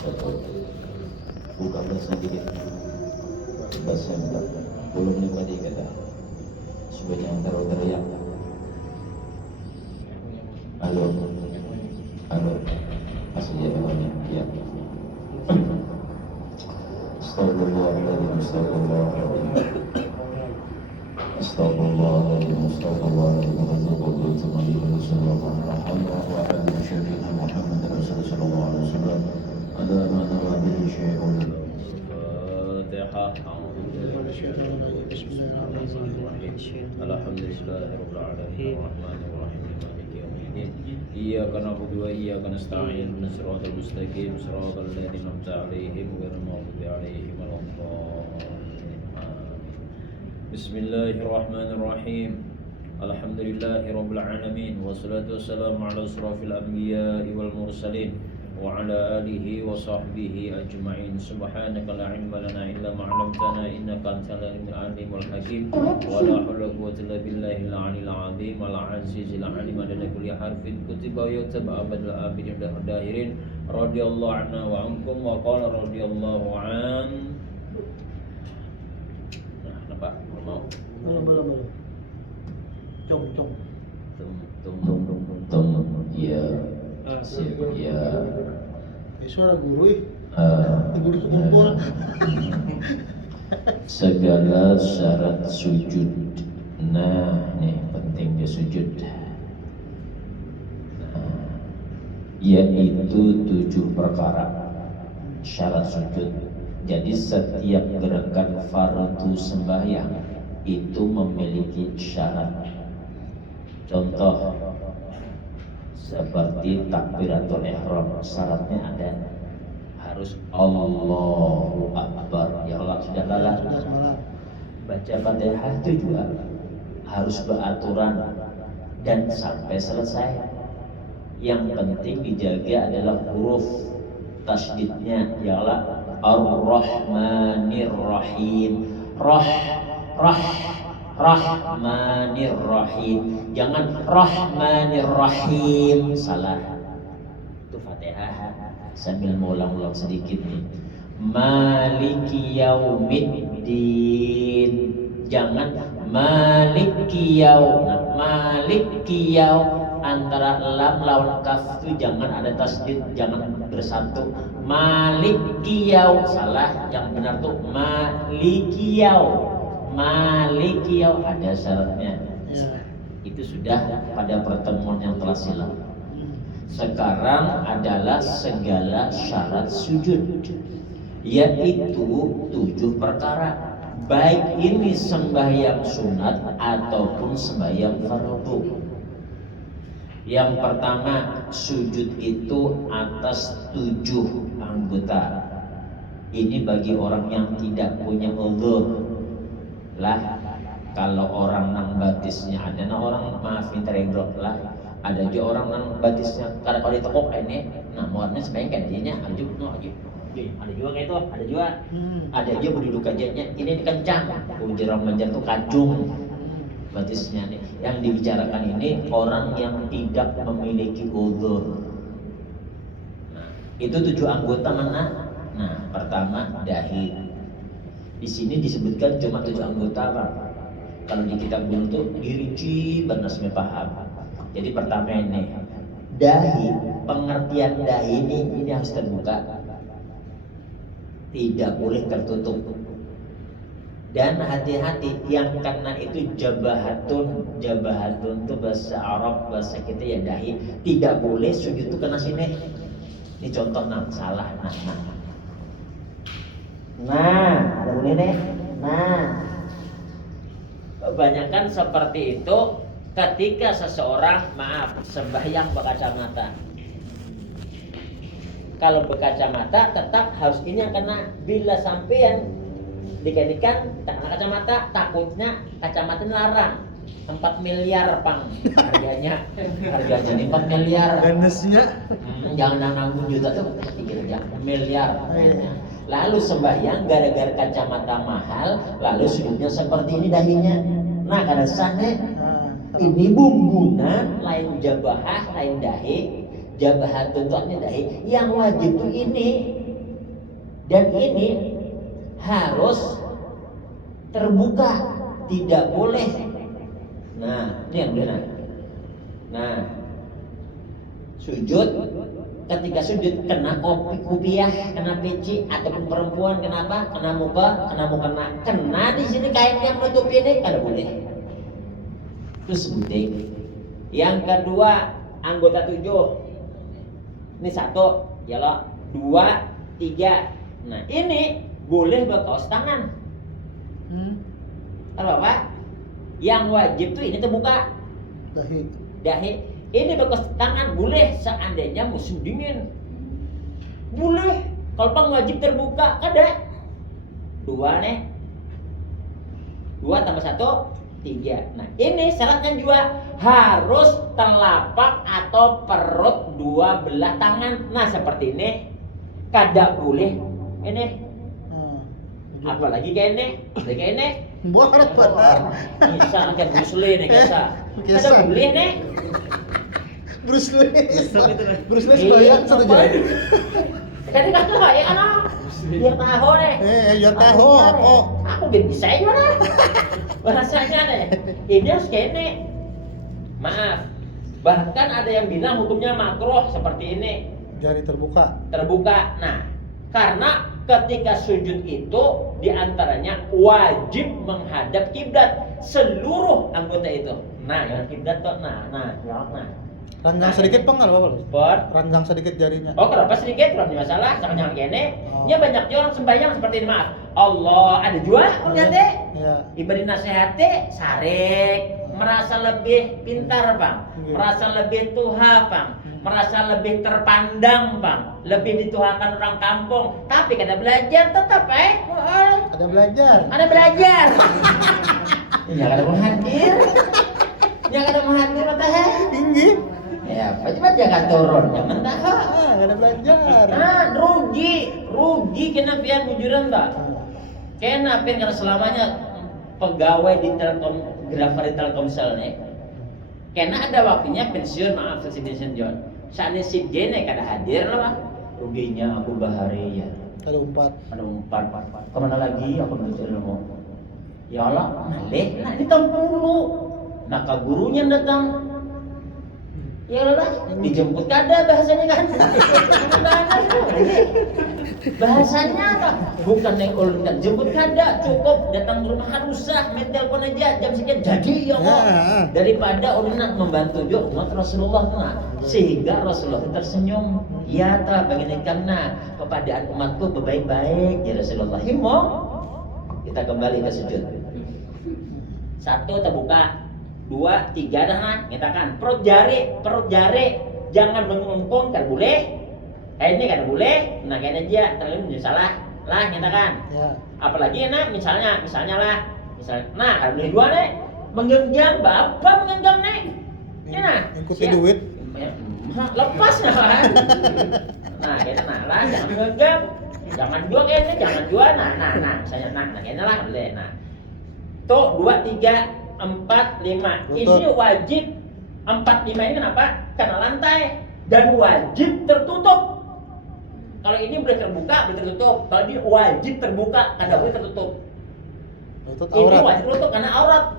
Betul. Buka bahasa dikit. Bahasa enggak. Belum lupa dikit dah. Supaya jangan terlalu teriak. Halo. Halo. Masih ya namanya. Ya. Astagfirullahaladzim. Astagfirullahaladzim. Astagfirullahaladzim. Astagfirullahaladzim. Iyyaka na'budu wa iyyaka nasta'in ihdinas siratal mustaqim siratal ladzina an'amta 'alaihim ghairil maghdubi 'alaihim waladdallin. Bismillahirrahmanirrahim. Alhamdulillahirabbil alamin wassalatu wassalamu ala asrofil anbiya'i wal mursalin wa ala alihi wa sahbihi ajma'in. Subhanaka la ilma lana illa ma 'allamtana innaka antal alimul hakim. Wa la haula wa quwwata illa billahil aliyyil azim al azizil alim adada kulli harfin kutiba yutaba abadul abidin dahirin radhiyallahu anna wa ankum wa qala radhiyallahu an. Nah, kenapa? Mau? Belum. Tum. Ya. Sip, ya. Suara guru guru kumpul. Segala syarat sujud. Nah, nih pentingnya sujud. Nah, yaitu 7 perkara syarat sujud. Jadi setiap gerakan fardu sembahyang itu memiliki syarat. Contoh seperti takbiratul ihram, syaratnya ada, harus Allahu Akbar. Ya Allah, sudah lalat. Baca Fatihah itu juga harus beraturan dan sampai selesai. Yang penting dijaga adalah huruf tasydidnya. Ya Allah, Ar-Rahmanir Rahim. Rahmanir Rahim. Jangan Rahmanir Rahim, salah. Itu Fatihah. Sambil mengulang-ulang sedikit nih. Maliki yaumiddin. Jangan Maliki yaum. Nah, Maliki yaum, antara lam lawan kaf itu jangan ada tasdid, jangan bersatu. Maliki yaum, salah. Yang benar tuh Maliki yaum. Maliki yaum, ada syaratnya. Itu sudah pada pertemuan yang telah silam. Sekarang adalah segala syarat sujud, yaitu 7 perkara. Baik ini sembahyang sunat ataupun sembahyang fardu. Yang pertama, sujud itu atas 7 anggota. Ini bagi orang yang tidak punya uzur. Lah, kalau orang nang batisnya ada, nah orang maafin teregrok lah. Ada juga orang nang batisnya karena kalau ditekuk ini, nah muarnya sebenarnya kayak adanya, ada juga ada juga kayak itu, ada juga berduduk kajanya. Ini dikencang, jeram banjar tuh kacung batisnya nih. Yang dibicarakan ini orang yang tidak memiliki uzur. Nah, itu 7 anggota mana? Nah, pertama dahi. Di sini disebutkan cuma 7 anggota, Pak. Kalau di kitab guru tuh dirinci benar semua paham. Jadi pertama ini dahi, pengertian dahi ini harus terbuka, tidak boleh tertutup. Dan hati-hati yang karena itu jabahatun itu bahasa Arab, bahasa kita ya dahi, tidak boleh sujud itu kena sini. Ini contoh salah. Nah, ada boleh deh. Nah, kebanyakan seperti itu ketika seseorang sembahyang berkacamata. Kalau berkacamata tetap harus ini yang kena. Bila sampean dikenikan tak kena kacamata, takutnya kacamata larang. 4 miliar pang harganya 4 miliar. Ganesnya Jangan nanggung juta tuh 3 miliar. Lalu sembahyang gara-gara kacamata mahal, lalu sujudnya seperti ini dahinya. Nah, kada sahne ini bumbunan lain jabahah, lain dahi. Jabah tentuannya dahi. Yang wajib tuh ini Dan ini harus terbuka, tidak boleh. Nah, ini yang benar. Nah, sujud, ketika sujud kena kopiah, kena peci, ataupun perempuan kenapa? Kena muka, kena di sini kain yang menutupi ini, kada boleh. Itu sebuting. Yang kedua, anggota 7. Ini 1, ya loh. 2, 3. Nah, ini boleh berkaos tangan. Kalau apa? Yang wajib tuh ini terbuka. Dahi. Ini berkaos tangan boleh seandainya musim dingin. Boleh. Kalau pang wajib terbuka, ada. 2 nih. 2 tambah 1, 3. Nah, ini syaratnya juga harus telapak atau perut dua belah tangan. Nah, seperti ini. Kada boleh. Ini. Apalagi kayak ini. Kayak ini. Buat apa? Bisa kayak Bruce Lee nih, kada boleh nih. Bruce Lee sebanyak 1 jam. Jadi kan tuh ya anak. Biar tahu deh. Biar tahu Aku bisa juga lah. Bahasanya deh. Ini harus kayak ini. Maaf. Bahkan ada yang bilang hukumnya makruh seperti ini. Jari terbuka. Nah, karena ketika sujud itu diantaranya wajib menghadap kiblat seluruh anggota itu. Nah, jangan kiblat tuh. Nah. Ranggang sedikit pun nggak apa-apa. Ranggang sedikit jarinya. Oh, kenapa sedikit? Belum masalah. Jangan gini. Oh. Ya banyak orang sembahyang seperti ini, maaf. Allah ada juga orang Iya. Ibari nasihati sarik, merasa lebih pintar, Bang. Iya. Merasa lebih tuha, Bang. Merasa lebih terpandang, Bang. Lebih dituhakan orang kampung. Tapi kada belajar tetap, Ada belajar. Ada belajar. Ya kada mau hadir. Ya kada mau hadir mata Tinggi. Ya, coba jaga turun, jangan tahu. Ada belajar. Rugi kena pian bujuran tak? Kena pian karena selamanya pegawai di telekografer di Telkomsel nih. Kena ada waktunya pensiun, maaf pensiun John. Saatnya si Jene kada hadir lah, ruginya aku bahari ya. Ada umpat. Kemana lagi aku menuntut ilmu? Ya Allah, naleh, ini tampung dulu. Maka gurunya datang. Ya Allah, dijemput kada bahasanya kan? Bahasanya apa? Bukan yang ulun kan jemput kada, cukup datang ke rumah harusah, main telepon aja jam sekian jadi ya Allah. Daripada ulun nak membantu juga umat Rasulullah nah. Sehingga Rasulullah tersenyum. Ya ta bagaikan kepada umatku berbaik-baik ya Rasulullah. Himo. Kita kembali ke sujud. 1 terbuka. 2, 3 dah nyatakan perut jari jangan mengungkung kan boleh ini kan boleh nah kayak aja terlalu salah lah nyatakan Ya. apalagi misalnya nah kalau boleh 2 nih menggenggam bapak menggenggam nih Ikuti duit. lepas kan nah kayaknya lah jangan menggenggam jangan 2 kayaknya jangan 2 nah misalnya kayaknya lah boleh tuh 2, 3, 4, 5. Ini wajib 4, 5 ini kenapa? Karena lantai dan wajib tertutup. Kalau ini boleh terbuka, boleh tertutup. Kalau ini wajib terbuka, kada boleh tertutup. Ini wajib tertutup karena aurat.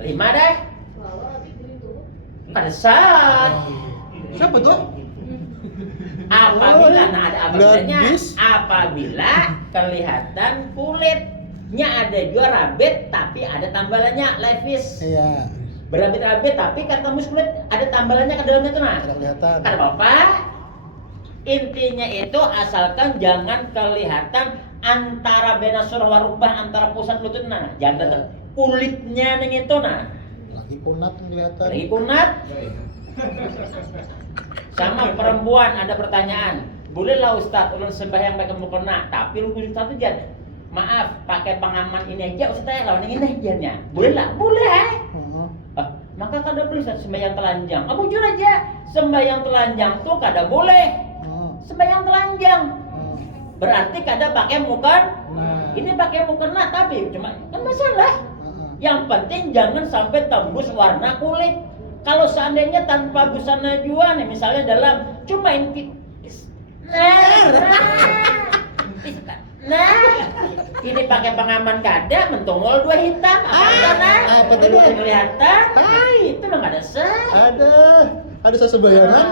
5 deh. Pada saat Siapa tuh? apabila ada apabila kelihatan kulitnya ada juga rabit tapi ada tambalannya levis. Iya. Berabit-rabit tapi kan tembus kulit ada tambalannya ke dalamnya tuh Ada kelihatan. Kan apa? Intinya itu asalkan jangan kelihatan antara bena surah warubah antara pusat lutut jangan datang kulitnya ning itu Lagi kunat kelihatan. Lagi kunat. Sama perempuan ada pertanyaan. Bolehlah Ustaz ulun sembahyang pakai mukena, tapi lu kudu satu jan. Maaf, pakai pengaman ini aja Ustaz lawan ini jannya. Bolehlah? Boleh. Maka kada boleh sembahyang telanjang. Jujur aja, sembahyang telanjang tuh kada boleh. Sembahyang telanjang. Berarti kada pakai mukena. Ini pakai mukena tapi cuma kan masalah. Yang penting jangan sampai tembus warna kulit. Kalau seandainya tanpa busana juga nih misalnya dalam cuma inti pakai pengaman kada, mentongol dua hitam, apa tadi? Kelihatan. Itu lo nggak ada sah. Ada sesubayangan.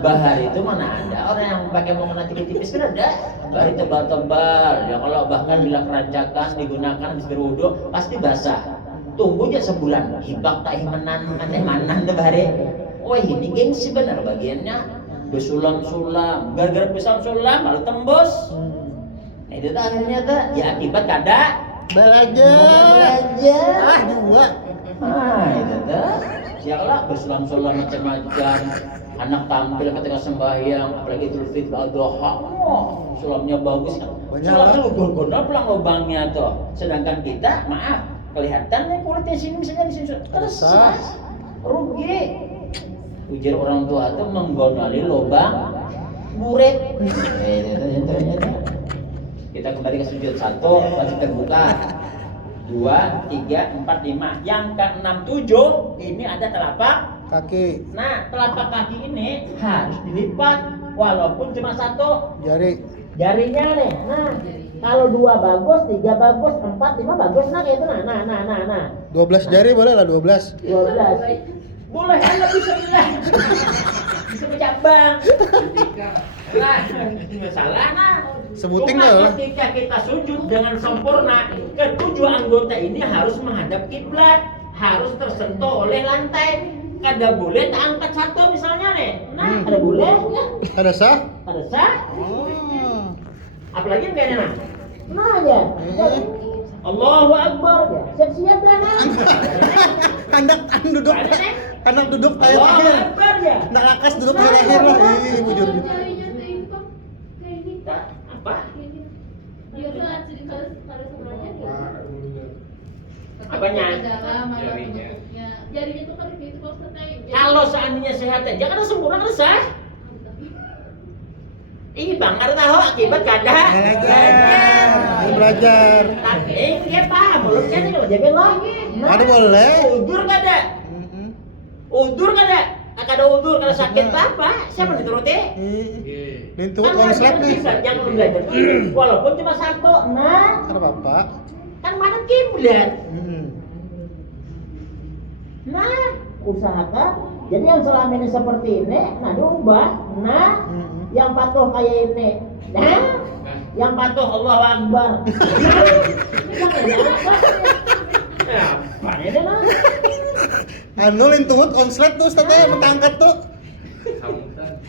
Bahar itu mana ada orang yang pakai mukena tipis-tipis kan ada. Bahar tebal-tebal. Ya kalau bahkan bila kerancakan digunakan habis berwudu pasti basah. Tunggu aja sebulan. Hibak tak himanan manan deh bahare. Wah ini gengsi benar bagiannya. Bersulam-sulam, gara-gara bersulam-sulam lalu tembus. Nah itu tuh akhirnya tuh ya akibat kada Belajar. Dua. Itu tuh ya kalau bersulam-sulam macam-macam, anak tampil ketika sembahyang, apalagi Idul Fitri Adha, sulamnya bagus kan. Banyak Sulamnya lah. gol-gol pelang lubangnya tuh. Sedangkan kita, maaf, kelihatan nih kulitnya sini misalnya di sini, resah, rugi. Ujar orang tua itu menggonali lubang buret. Kita kembali ke sujud 1, masih terbuka. 2, 3, 4, 5. Yang ke-6, 7 ini ada telapak Kaki. Nah, telapak kaki ini harus dilipat walaupun cuma 1 Jari. jarinya nih. Nah, kalau 2 bagus, 3 bagus, 4, 5 bagus nah kayak itu nah. 12 jari boleh lah 12. 12. Boleh kan lebih 9. Bisa bercabang. Nah, salah nah. Sebutin Cuma lah. ketika kita sujud dengan sempurna, ketujuh anggota ini harus menghadap kiblat, harus tersentuh oleh lantai. Kada boleh tak angkat satu misalnya nih. Nah, ada boleh. Ada sah? Ada sah. Oh. Apalagi kayaknya nah. Nah aja. Allahu Akbar ya. Siap-siap dah nah. Anak duduk. Ada nih. Anak duduk kayak Allahu akhir. Akbar ya. Anak akas duduk kayak akhir lah. Ih, bujur. Apa? Apanya? Jarinya tuh kan itu kalau Kalau seandainya sehat aja kan sempurna kan sah. Ih bang, ada tahu akibat kada. Belajar. Tapi dia paham, mulutnya nih kalau dia lagi. Ada boleh. Udur kada? Udur kada? Kada udur, kada sakit apa? Siapa dituruti? Lintu konslet nih. Jangan belajar. Walaupun cuma 1. Nah, Ada bapak. kan mana kiblat. Hmm. Nah, usahakan. Jadi yang selama ini seperti ini, nah diubah. Nah, yang patuh kayak ini. Nah, yang patuh Allahu Akbar. Apa ini nah? Anu lintut konslet tuh Ustaz mentangkat tuh.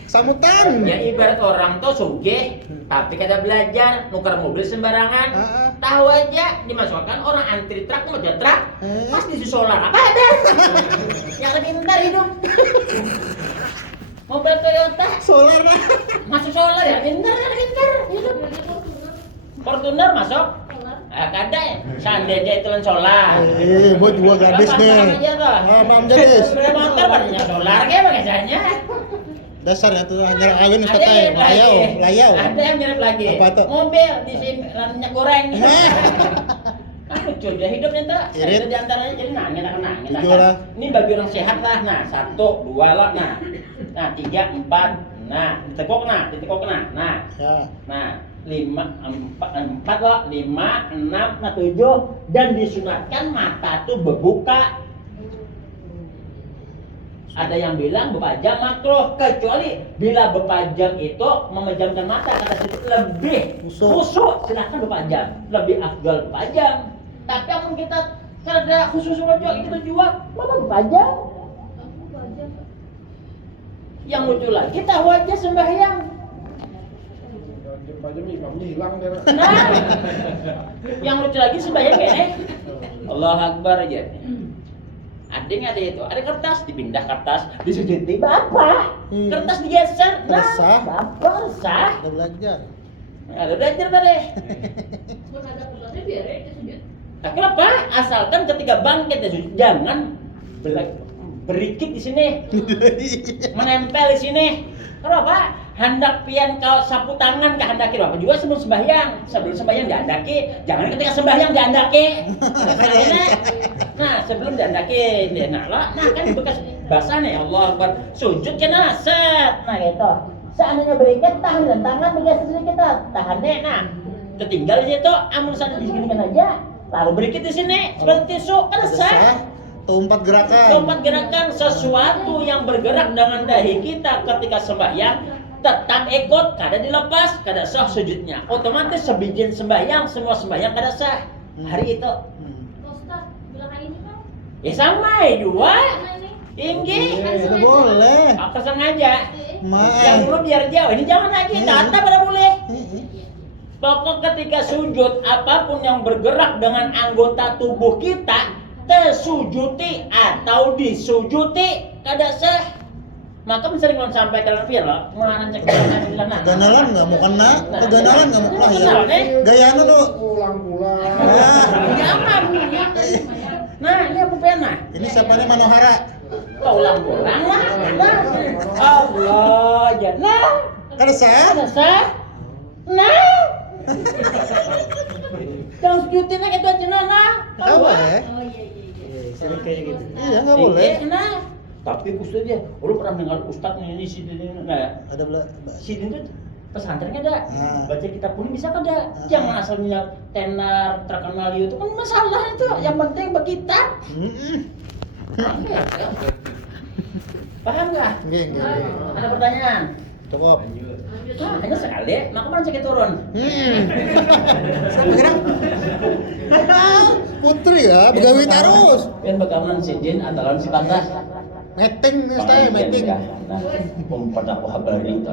Samutan. Ya ibarat orang tuh sugih, tapi kada belajar, nukar mobil sembarangan. Tahu aja dimasukkan orang antri truk mau truk, pas di solar apa ada? Yang lebih pintar hidup. Mobil Toyota Solar lah. masuk solar ya pintar hidup. Fortuner masuk. Kada ya, seandainya itu solar. Buat dua gadis nih. Mam gadis. Sepeda motor banyak solar kayak biasanya. Dasarnya tuh hanya kawin Ustaz layau. Ada yang mirip lagi. Apa tuh? Mobil di sini minyak goreng. Kan lucu dia hidupnya tuh. Irit. Itu di antaranya jadi nangis. Tujuh lah. Ini bagi orang sehat lah. Nah, 1, 2 lah. Nah, 3, 4. Nah, ditekuk nah. Ya. Nah, 4 lah, 5, 6, 7 dan disunatkan mata tuh berbuka. Ada yang bilang berpajang makruh kecuali bila berpajang itu memejamkan mata kata situ lebih khusyuk silakan berpajang lebih afdal berpajang. Tapi amun kita kada khusus aja kita jual apa berpajang. Yang lucu lagi tahu aja sembahyang. Imamnya hilang deh. Nah, yang lucu lagi sembahyang kayaknya Allah Akbar aja. Ada itu, ada kertas, dipindah kertas, disujudin bapak, kertas digeser, Resah. bapak resah, Udah belajar. ada belajar tadi. ada pusatnya biar ya sujud. Tapi apa? Asalkan ketika bangkit ya sujud, jangan berikit di sini, menempel di sini. Kenapa? Hendak pian kau sapu tangan kehendaki apa juga sebelum sembahyang diandaki, jangan ketika sembahyang diandaki. Nah sebelum diandaki, nah kan bekas basah nih Allah Akbar sujud kena set, nah gitu. Seandainya berikat tahan dan tangan begitu sedikit kita tahan deh, nah tertinggal di situ, amun sana diseginikan aja. Lalu berikut di sini seperti tisu, kan sah. Tuh 4 gerakan. Keempat gerakan sesuatu yang bergerak dengan dahi kita ketika sembahyang tetap ikut, kada dilepas, kada sah sujudnya. Otomatis sebijin sembahyang, semua sembahyang kada sah. Hari itu. Ustaz, bilang ini kan Ya sama juga. Tinggi. Itu boleh. Apa sengaja? Yang Maaf. dulu biar jauh, ini jangan lagi, kata pada boleh. Pokok ketika sujud, apapun yang bergerak dengan anggota tubuh kita tersujuti atau disujuti kada sah. Maka sering orang sampaikan film, mana cek Keganalan nggak mau kena, keganalan nggak mau lahir. Gayanya tuh. Pulang-pulang. Jangan. Nah, ini apa pena? Ini siapa nih Manohara? Kau ulang-ulang lah. Allah, jangan. Kada sah? Kada sah. Nah. Jangan sujutin lagi itu aja nah. Apa ya? Oh iya. Sering kayak gitu. Iya nggak boleh. Nah. Tapi Ustaz ya, lu pernah dengar Ustaz ini sini nah. Ada Sini tuh pesantrennya ada. Nah. Baca kitab pun bisa kada. Jangan asalnya tenar terkenal itu kan masalah itu. Yang penting berkitab. Paham nggak? Nggih. Ada pertanyaan? Cukup. Nah, hanya sekali, maka mana cek turun. Siapa gerak? Putri ya, begawi terus. Pian bagaimana si Jin atalan si Batas? Meeting nih saya, meeting. Nah, umpet aku habari itu.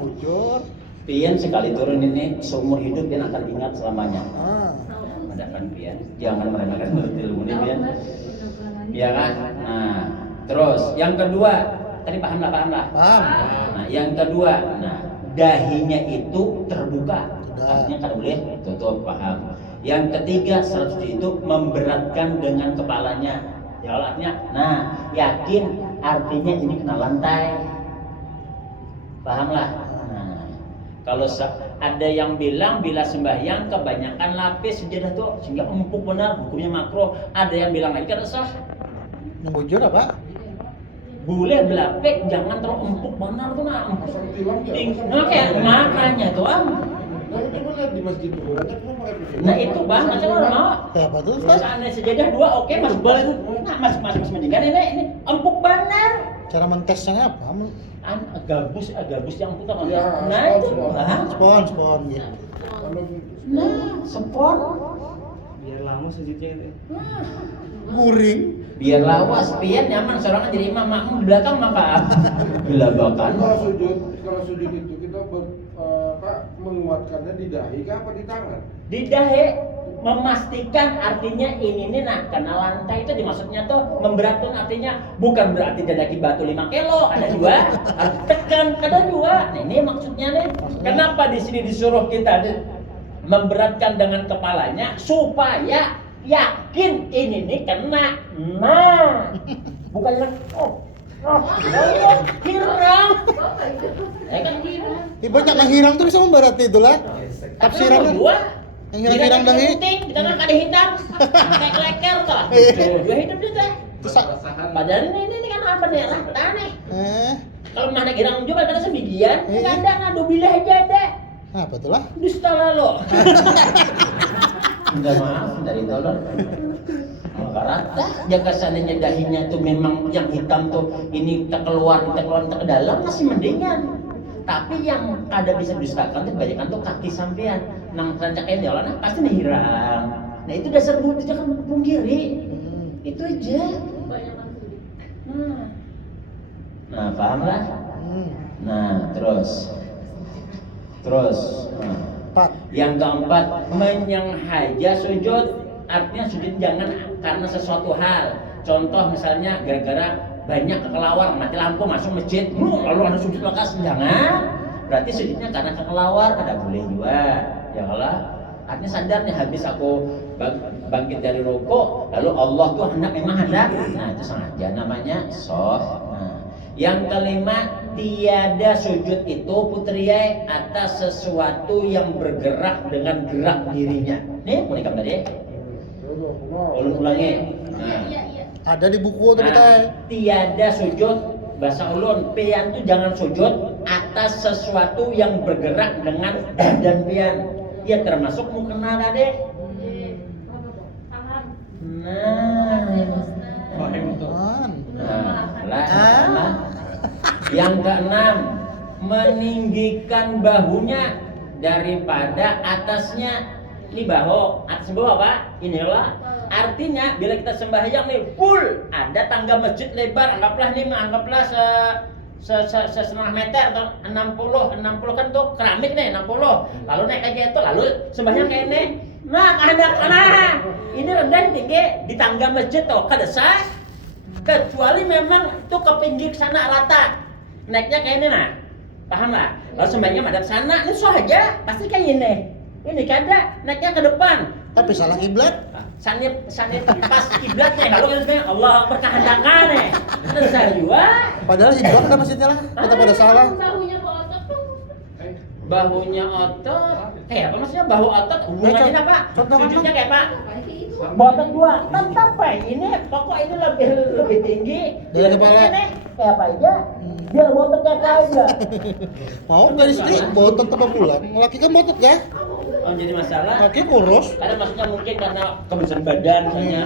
Bujur. Pian sekali turun ini seumur hidup dia akan ingat selamanya. Ada kan Pian? Jangan meremehkan menurut ilmu ini Pian. Iya kan? Nah, terus yang kedua, tadi paham lah. Paham. Nah, yang kedua, dahinya itu terbuka. Sudah. Artinya kan boleh tutup, paham. Yang ketiga, 100 itu memberatkan dengan kepalanya. Ya artinya, yakin artinya ini kena lantai. Paham lah. Nah, kalau ada yang bilang bila sembahyang kebanyakan lapis sejadah tuh sehingga empuk benar, hukumnya makro. Ada yang bilang lagi kada sah. Yang bujur apa? Boleh belapik, jangan terlalu empuk benar tuh empuk. Tilang ya. Nah kayak makanya tuh Nah, coba lihat di masjid itu, banyak kan pakai begini. Nah itu bang, macam orang mau. Kayak apa tuh? Ustaz? Seandainya sejadah 2 oke masuk boleh. Nah masuk mendingan ini empuk benar. Cara mentesnya apa? Gabus yang empuk kan. Ya, Nah itu spon. bang. Spon ya. Kalau Nah sepon. biar lama sujudnya itu. Guring. Biar lawas, pian nyaman seorang jadi imam makmum di belakang maka gelabakan. Kalau sujud itu kita menguatkannya di dahi kah apa di tangan? Di dahi memastikan artinya ini nih karena lantai itu dimaksudnya tuh memberatkan artinya bukan berarti dadaki batu 5 kilo ada juga tekan ada juga. Nah, ini maksudnya nih kenapa di sini disuruh kita memberatkan dengan kepalanya supaya yakin ini nih kena. Nah, bukan hirang. Bapak itu. Kan Banyak yang hirang tuh bisa memberati itulah. Tafsirannya. Yang hirang-hirang dahi. Putih, di tengah ada hitam. Kayak leker toh. Dua hidup dia teh. Padahal ini kan apa nih? Rata nih. Kalau mana hirang juga ada sebidian, enggak ada ngadu bilah aja deh. Apa tuh lah? Dusta lo. Enggak maaf dari tolong. Rata, jika seandainya dahinya tuh memang yang hitam tuh ini tak keluar ke dalam masih mendingan. Tapi yang ada bisa didustakan tuh kebanyakan tuh kaki sampean. Nang rancakin ya Allah, pasti nih hirang. Nah itu dasar bukti jangan pungkiri. Itu aja. Nah, paham lah. Nah, terus. Yang keempat, menyenghaja sujud. Artinya sujud jangan karena sesuatu hal. Contoh misalnya gara-gara banyak kekelawar, mati lampu masuk masjid, lalu ada sujud lekas, jangan. Berarti sujudnya karena kekelawar, ada boleh juga. Ya Allah, artinya sadar nih habis aku bangkit dari rukuk, lalu Allah tuh hendak memang hendak. Nah itu sengaja namanya soh. Nah, yang kelima, tiada sujud itu putriai atas sesuatu yang bergerak dengan gerak dirinya. Nih, mau nikam tadi? Ulun ulangi. Nah. Ada di buku tuh kita. Tiada sujud bahasa ulun. Pian tuh jangan sujud atas sesuatu yang bergerak dengan badan pian. Ya termasuk mukena tadi. Paham. Nah. Apaan? Nah. Yang keenam, meninggikan bahunya daripada atasnya. Ini bahu, atas bawah apa? Inilah. Artinya bila kita sembahyang nih full, ada tangga masjid lebar, anggaplah setengah meter atau 60 kan tuh keramik nih 60. Lalu naik aja itu, lalu sembahyang kayak ini. Nah, ini rendah ini tinggi di tangga masjid tuh kadesah. Kecuali memang itu ke pinggir sana rata. Naiknya kayak ini nah. Paham lah? Lalu sembahyang madhab sana, ini saja pasti kayak ini. Ini kada naiknya ke depan. Tapi salah kiblat. Sanit pas kiblatnya kalau kan sebenarnya Allah berkehendakan nih. Terus saya juga. Padahal hibak dah masjidnya lah. Kita pada salah. Bahunya ke otot tuh. Bahunya otot. Apa maksudnya bahu otot? Hubungannya Contoh- apa? contoh Sujudnya apa? kayak apa? Kayak itu. Botot dua. Tetap ini pokok ini lebih tinggi Dari kepala. ini kayak apa aja? Biar botot kayak apa aja. Mau nggak istri botot apa pulang? Laki kan botot ya? Oh jadi masalah. Laki kurus. Karena maksudnya mungkin karena kebesaran badan misalnya.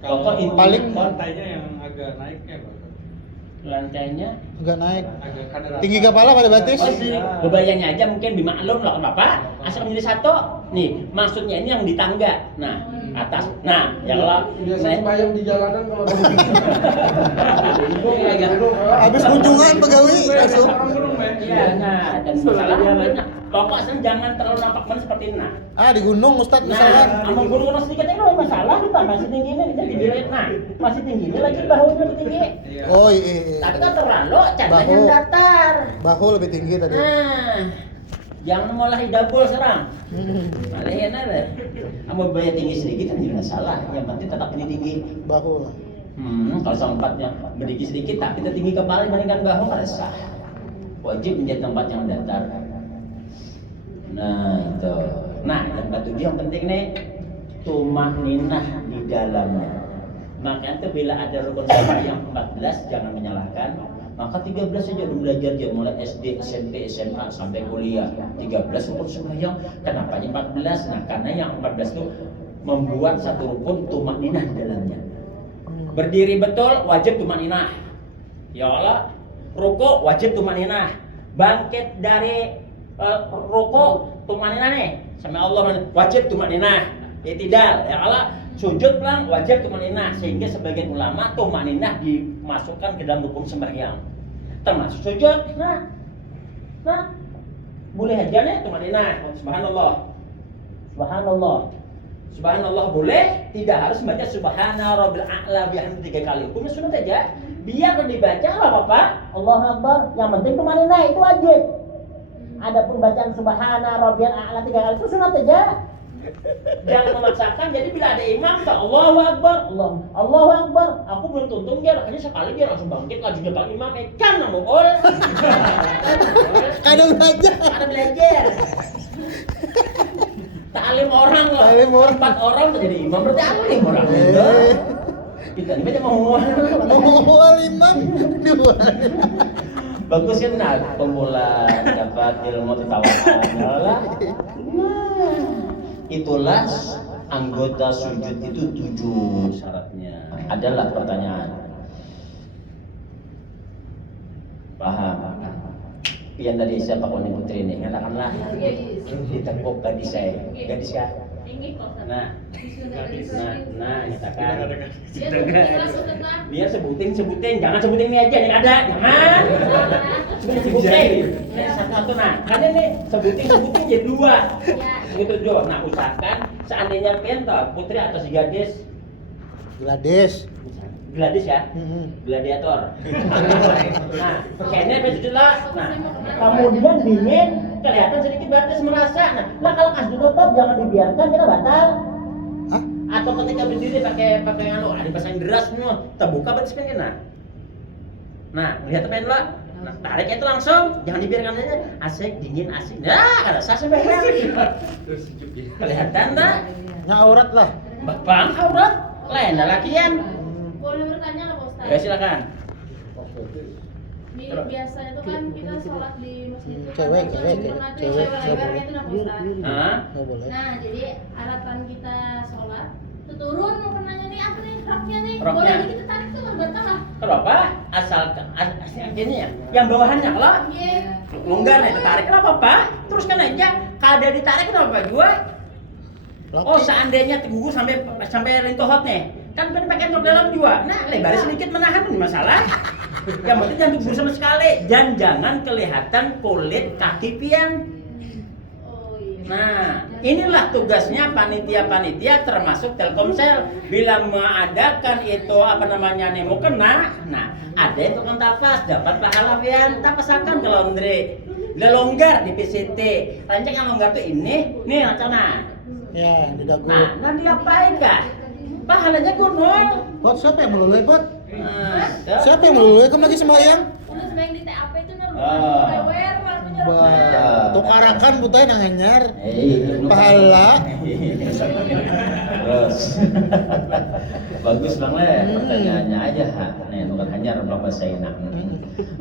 Pokok ini Paling- lantainya yang agak naiknya Pak. lantainya. Agak naik. Agak kadar Tinggi kepala pada batis. Oh sih, bebayanya aja mungkin dimaklum lah Bapak. Asal menjadi satu. Nih, maksudnya ini yang di tangga. Nah, atas. Nah, ya kalau biasa naik sembahyang di jalanan kalau Habis kunjungan pegawai langsung. iya, nah, dan masalah banyak. Pokoknya jangan terlalu nampak banget seperti ini. Nah, Ah di gunung Ustadz nah, misalkan. sama guru sedikit ini nggak masalah, kita masih tinggi ini, jadi dilihat. Nah, masih tinggi ini lagi bahunya lebih tinggi. Oh iya. Tapi kan terlalu, caranya Bahu. datar. Bahu lebih tinggi tadi. Nah, jangan malah hidabul serang. Malihin aja. Kamu bayar tinggi sedikit kan tidak salah. Yang penting tetap ini tinggi. Bahu lah. Kalau sempatnya berdiki sedikit tapi kita tinggi kepala dibandingkan bahu kan sah. Wajib menjadi tempat yang datar. Nah itu. Nah yang ketujuh yang penting nih tumaninah di dalamnya. Makanya tuh bila ada rukun yang 14 jangan menyalahkan. Maka 13 saja udah belajar dia mulai SD, SMP, SMA sampai kuliah. 13 rukun sembahyang. Kenapa 14? Nah karena yang 14 itu membuat satu rukun tumaninah di dalamnya. Berdiri betul wajib tumaninah. Ya Allah, ruku wajib tumaninah. Bangkit dari ruku tumaninah nih. Sama Allah wajib tumaninah. I'tidal. Ya Allah, sujud pulang wajib tumaninah. Sehingga sebagian ulama tumaninah dimasukkan ke dalam rukun sembahyang. Termasuk sujud. Nah, boleh aja nih tumaninah. Subhanallah. Subhanallah. Subhanallah boleh, tidak harus membaca Subhana Rabbil A'la bihamdi 3 kali. Hukumnya sunat aja. Biar dibaca enggak apa-apa. Allahu Akbar. Yang penting tumaninah itu wajib. Adapun bacaan Subhana Rabbil A'la 3 kali itu sunat aja. Jangan memaksakan. Jadi bila ada imam, Allahu Akbar, Allahu Akbar. Aku belum tuntung dia, hanya sekali dia langsung bangkit laju di depan imam. Kan nangol. Kadang belajar. Ada belajar. Ta'lim orang loh. Ta'lim orang. 4 orang tuh jadi imam berarti alim orang. Kita ini baca mau Mau imam dua. bagus kan nah pemula dapat ilmu tawakal lah. Itulah anggota sujud itu 7 syaratnya. Adalah pertanyaan. Paham? Pian tadi siapa Koni Putri ini? Katakanlah ditekuk gadis saya. Gadis ya. Tinggi kok. Nah, nyatakan. Dia tuh langsung tenang. Biar sebutin, jangan sebutin ini aja, yang ada, jangan. Sebutin. Satu-satu nah, karena ini sebutin jadi 2. Ya. Gitu Jo. Nah, usahakan seandainya pian toh putri atau si gadis. Gladis. Gladis ya. Gladiator. Nah, kayaknya begitu lah. Nah, kemudian dingin, kelihatan sedikit batas merasa. Nah, kalau kas ditutup jangan dibiarkan kita batal. Hah? Atau ketika berdiri pakai anu, dipasang deras semua, terbuka batas pengen. Nah, lihat apa lah. Nah, tarik itu langsung, jangan dibiarkan aja. Asik, dingin, asik. Nah, kalau saya sampai kelihatan dah. Nya aurat lah. Bang, aurat. Lain dah lakian. Boleh bertanya nggak Pak Ustaz? Ya silakan. Di Jadi biasanya tuh kan kita sholat di masjid itu Cewek, kan cewek, sempurna tuh cewek, cewek cewek. lebarnya itu nah Pak Ustadz. Hah? Nggak boleh. Nah, jadi harapan kita sholat tuh turun mau nanya nih apa nih roknya nih. Roknya. Boleh aja kita tarik tuh lebar tengah. Kenapa? Asal ini ya, yang bawahannya kalau Iya. longgar nih ditarik kenapa Pak? Teruskan aja. Kada ditarik kenapa juga? Oh seandainya gugur sampai rintohot nih, kan pakai rok dalam juga. Nah lebar sedikit menahan ini masalah. Yang penting jangan gugur sama sekali. Dan jangan kelihatan kulit kaki pian. Oh iya. Nah, inilah tugasnya panitia-panitia termasuk Telkomsel bila mengadakan itu apa namanya nih mau kena. Nah, ada yang tukang tapas dapat pahala pian. Tapasakan ke laundry. Udah longgar di PCT. Rancang yang longgar tuh ini, nih rancana. Ya, di dagu. Nah diapain kah? Pahalanya gunung. Bot, siapa yang melului, Bot? Nah, Siapa yang melului? Kamu lagi sembahyang? Udah sembahyang di TAP itu nih Oh. lewer waktunya. Bah, tukarakan putih nang anyar. Pahala. Pahala. Terus. Bagus Bang Le, pertanyaannya aja. Nih, nukat hanyar berapa saya enak.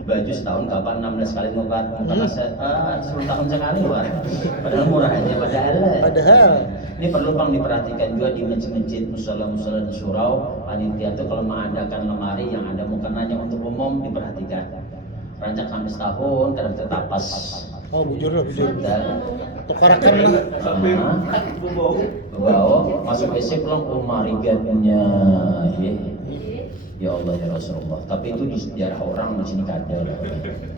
Baju setahun kapan 16 kali nukat, nukat 10 tahun sekali Wak. Padahal murah aja Padahal. Ini perlu Bang diperhatikan juga di masjid-masjid, musala-musala dan surau. Panitia itu kalau mengadakan lemari yang ada mukenanya untuk umum diperhatikan. Rancak sampai setahun, kadang tertapas. Oh, bujur lah, bujur. Dan Tukarakan lah. Berbau masuk WC pulang marigatnya ya Allah ya Rasulullah. Tapi itu di sejarah orang di sini kada lah.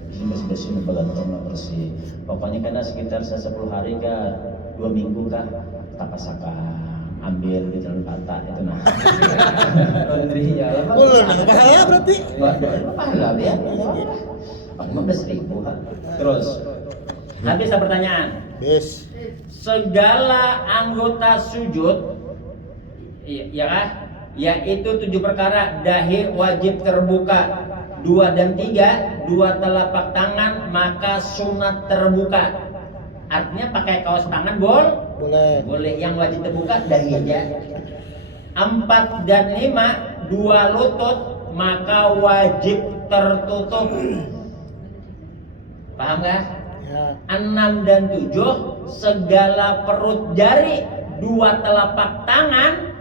Di sini bersih belantung bersih. Pokoknya karena sekitar 10 hari kah 2 minggu kah tapasakan ambil di jalan patah itu nah. Laundry ya. Pahala berarti. Pahala ya. 15.000. Terus habis pertanyaan. Bis. Segala anggota sujud ya kah? Yaitu 7 perkara. Dahi wajib terbuka 2 dan 3, 2 telapak tangan, maka sunat terbuka. Artinya pakai kaos tangan Boleh. boleh. Yang wajib terbuka dahi aja. 4 dan 5, 2 lutut, maka wajib tertutup. Paham gak? Ya. 6 dan 7 segala perut jari, 2 telapak tangan,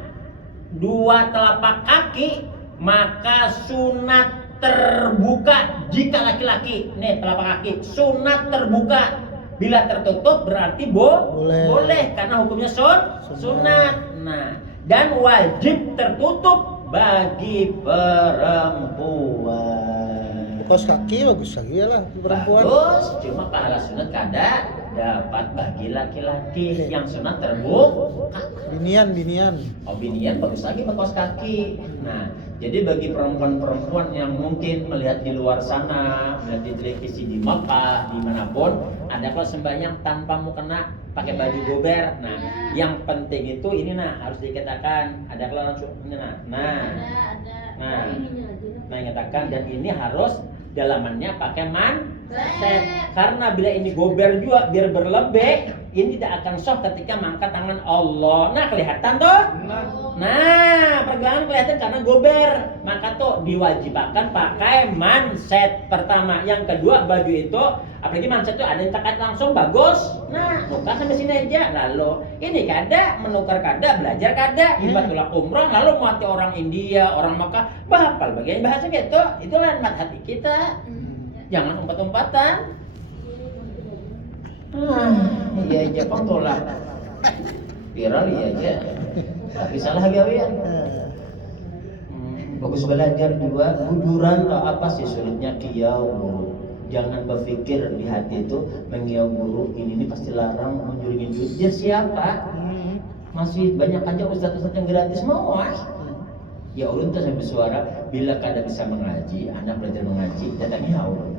2 telapak kaki, maka sunat terbuka jika laki-laki. Nih telapak kaki sunat terbuka. Bila tertutup berarti boleh karena hukumnya sunat. Nah, dan wajib tertutup bagi perempuan. Kaos kaki bagus lagi ya lah perempuan. Bagus, cuma pahala sunat kada dapat bagi laki-laki yang sunat terbuka. Binian. Oh binian bagus lagi pakai kaos kaki. Nah, jadi bagi perempuan-perempuan yang mungkin melihat di luar sana, melihat di televisi di Makkah, dimanapun, ada kalau sembahyang tanpa mukena pakai baju gober. Nah, yang penting itu ini nah harus dikatakan ada kalau langsung ini nah. Ada. Nah. Ininya aja. Nah, nyatakan dan ini harus dalamannya pakai Set. set karena bila ini gober juga biar berlebih ini tidak akan sah ketika mengangkat tangan Allah. Nah kelihatan tuh. Nah pergelangan kelihatan karena gober, maka tuh diwajibkan pakai manset pertama. Yang kedua baju itu apalagi manset tuh ada yang tekan langsung bagus. Nah buka sampai sini aja. Lalu ini kada menukar kada belajar kada ibadah umroh lalu muati orang India orang Makkah bahapal bagian bahasa gitu. Itulah hati kita. Jangan umpat-umpatan. Iya Jepang tolak. Viral iya aja. Tapi salah gawean. Bagus belajar juga. Bujuran atau apa sih sulitnya kiau guru. Jangan berpikir di hati itu mengiau guru ini pasti larang menjuringin duit. Dia siapa? Masih banyak aja ustadz-ustadz yang gratis mau Ya ulun tuh saya bersuara bila kada bisa mengaji, anak belajar mengaji, datangnya ulun.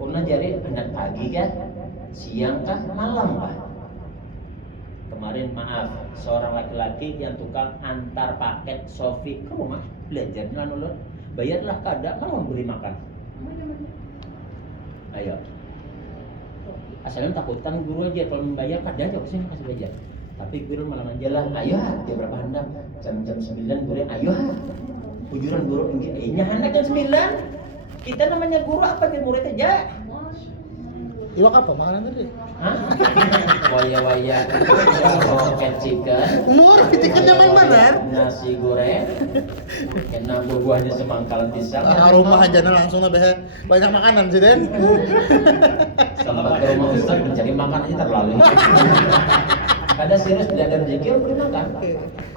Ulun jari anak pagi kah, siang kah, malam kah? Kemarin maaf, seorang laki-laki yang tukang antar paket Sofi ke rumah belajarnya kan ulun, bayarlah kada, kan mau beli makan. Ayo. Asalnya takutan guru aja kalau membayar kada aja kesini kasih belajar. Tapi guru malam aja lah, ayo jam berapa hendak? Jam 9 guru, ayo bujuran guru ini anak jam 9 Kita namanya guru apa di murid aja? Iwak apa makanan tadi? Hah? Waya-waya, roket chicken, Umur chicken yang mana? nasi goreng, kena buah-buahnya semangkalan pisang. Ah, rumah aja langsung lebih banyak makanan sih Den. Sampai ke rumah Ustaz mencari makan aja terlalu. Kada serius tidak ada rezeki beri makan.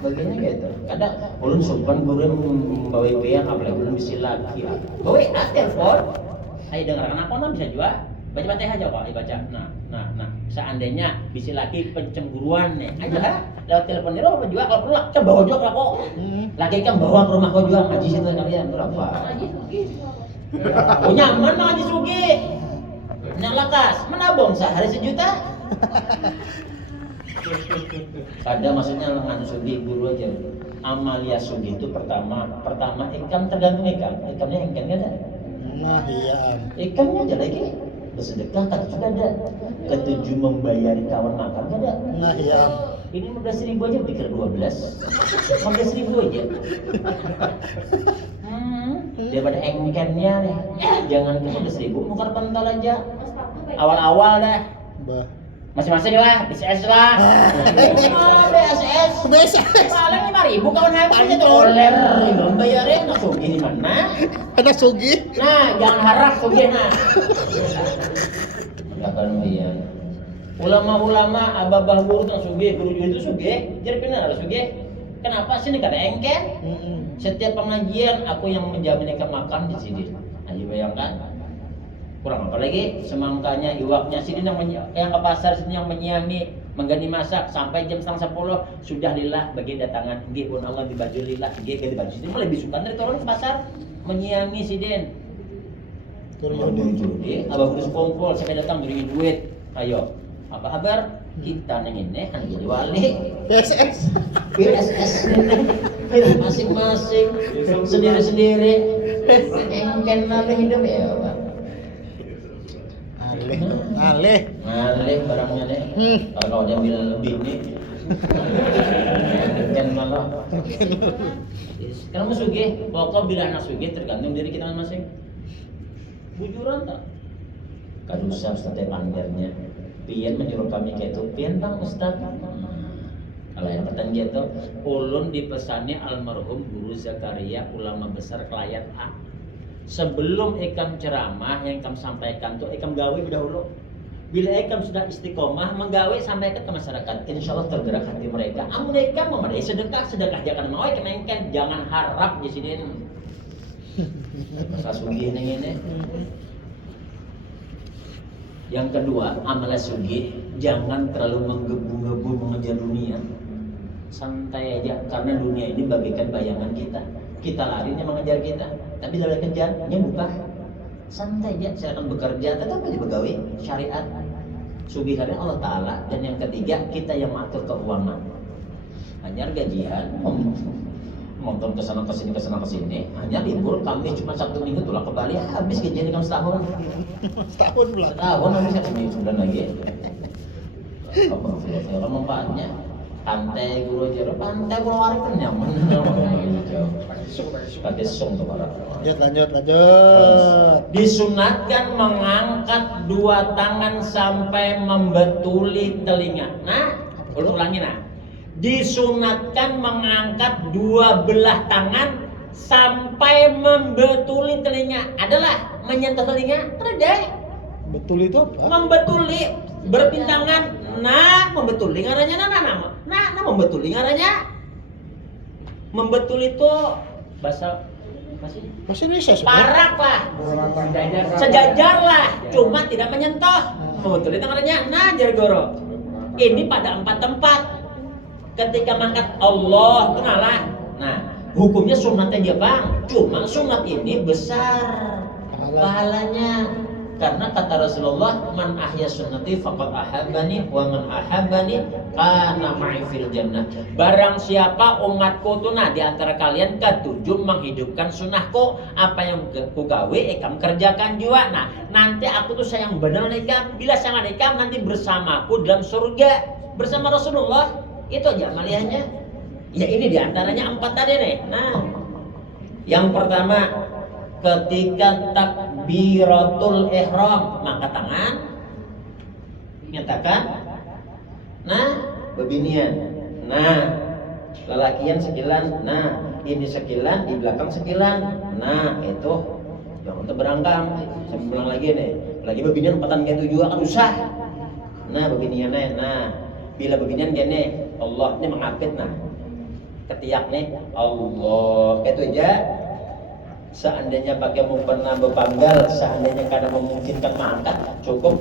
Bagiannya gitu. Kada ulun sumpan guru membawa piang apalagi ulun bisa lagi. Bawa telepon. Ayo dengarkan apa bisa juga. Baca Fatihah aja kok, baca. Nah. Seandainya bisa lagi pencemburuan nih, aja lewat telepon dia apa juga kalau perlu coba bawa juga kok. Lagi kan bawa ke rumah kau juga ngaji situ kalian berapa? Ngaji sugi. Oh nyaman mah ngaji sugi. Nyalakas, menabung sehari 1 juta. Ada maksudnya lengan sugi guru aja. Amalia sugi itu pertama ikan tergantung ikan. Ikannya ikan ada. Nah iya. Ikannya aja lagi. Bersedekah kan juga ada. Ketujuh membayari kawan makan kan ada. Nah iya. Ini 15.000 aja dikira 12. 15.000 aja. Daripada engkennya nih. Jangan ke 15.000 muka pentol aja. Awal-awal dah. Bah. Masing-masing lah, BCS lah. BSS. BSS. Paling 5.000 kawan habis itu oler. Bayarin nak sugi di mana? Ada sugi. Nah, jangan harap sugi nah. Enggak kan bayan. Ulama-ulama abah-abah guru tang sugi, guru itu sugi. Jadi benar ada sugi. Kenapa sih ini kada engken? Setiap pengajian aku yang menjamin ikan makan di sini. Ayo bayangkan. Kurang apa lagi semangkanya, iwaknya sini yang ke pasar sini yang menyiangi menggani masak sampai jam 9:30 sudah lillah bagi datangan nggih pun Allah di baju lillah nggih di baju sini lebih suka dari turun ke pasar menyiangi si Den turun judi abah terus kumpul sampai datang beri duit ayo apa kabar kita neng ini kan jadi wali BSS. masing-masing sendiri-sendiri engken nabe hidup ya Pak. Ngalih barangnya deh. Kalau dia bilang lebih nih. Kan malah. Kalau mau sugih, pokok bila anak sugih tergantung diri kita masing-masing. Bujuran tak? Kadusa Ustaz pandernya. Pian menyuruh kami kayak itu. Pian bang Ustaz. Kalau yang pertanyaan itu, ulun dipesani almarhum Guru Zakaria ulama besar Kelayat A. Sebelum ikam ceramah yang ikam sampaikan tuh ikam gawe dahulu. Bila ikam sudah istiqomah menggawe sampaikan ke masyarakat, insya Allah tergerak hati mereka. Amun ikam memadai sedekah jangan mau ikam engken, jangan harap di sini. Masa sugih neng ini. Yang kedua, amalan sugih jangan terlalu menggebu-gebu mengejar dunia. Santai aja karena dunia ini bagaikan bayangan kita. Kita larinya mengejar kita, tapi kalau kejarnya bukan santai aja. Saya akan bekerja, tetap aja begawi syariat. Sugih karena Allah Taala. Dan yang ketiga kita yang mengatur keuangan. Hanya gajian, nonton kesana kesini. Hanya libur kami cuma Sabtu Minggu tulah ke Bali habis gajian kamu setahun. Setahun pula. Setahun habis ya sebulan lagi. Apa kalau manfaatnya? Pantai guru jero, pantai guru warik kan nyaman. Kade song tuh para. Lanjut. Disunatkan mengangkat 2 tangan sampai membetuli telinga. Nah, ulangi nah. Disunatkan mengangkat 2 belah tangan sampai membetuli telinga. Adalah menyentuh telinga, terjadi. Betul itu apa? Membetuli, berpintangan. Nah, membetuli ngarannya nah membetuli ngarannya. Membetul itu bahasa Indonesia parak lah. Sejajar lah, cuma tidak menyentuh. Membetul itu ngarannya nah jargoro. Ini pada 4 tempat. Ketika mangkat Allah, kenalah. Nah, hukumnya sunatnya dia bang. Cuma sunat ini besar pahalanya. Karena kata Rasulullah, man ahya sunnati faqad ahabbani wa man ahabbani kana ma'i fil jannah. Barang siapa umatku tuh nah di antara kalian ketujuh menghidupkan sunnahku, apa yang ku gawe ikam kerjakan juga. Nah, nanti aku tuh sayang benar ikam. Bila sayang ikam nanti bersamaku dalam surga bersama Rasulullah. Itu aja amaliannya. Ya ini di antaranya 4 tadi nih. Nah, yang pertama ketika takbiratul ihram maka tangan nyatakan nah bebinian, nah lelakian sekilan, nah ini sekilan di belakang sekilan, nah itu jangan terberangkam. Saya bilang lagi nih, lagi bebinian empatan kayak tujuh kan usah. Nah bebiniannya, nah bila bebinian gini Allah ini mengapit, nah ketiak nih Allah itu aja. Seandainya pakai mukena bepanggal, seandainya kadang memungkinkan mengangkat cukup.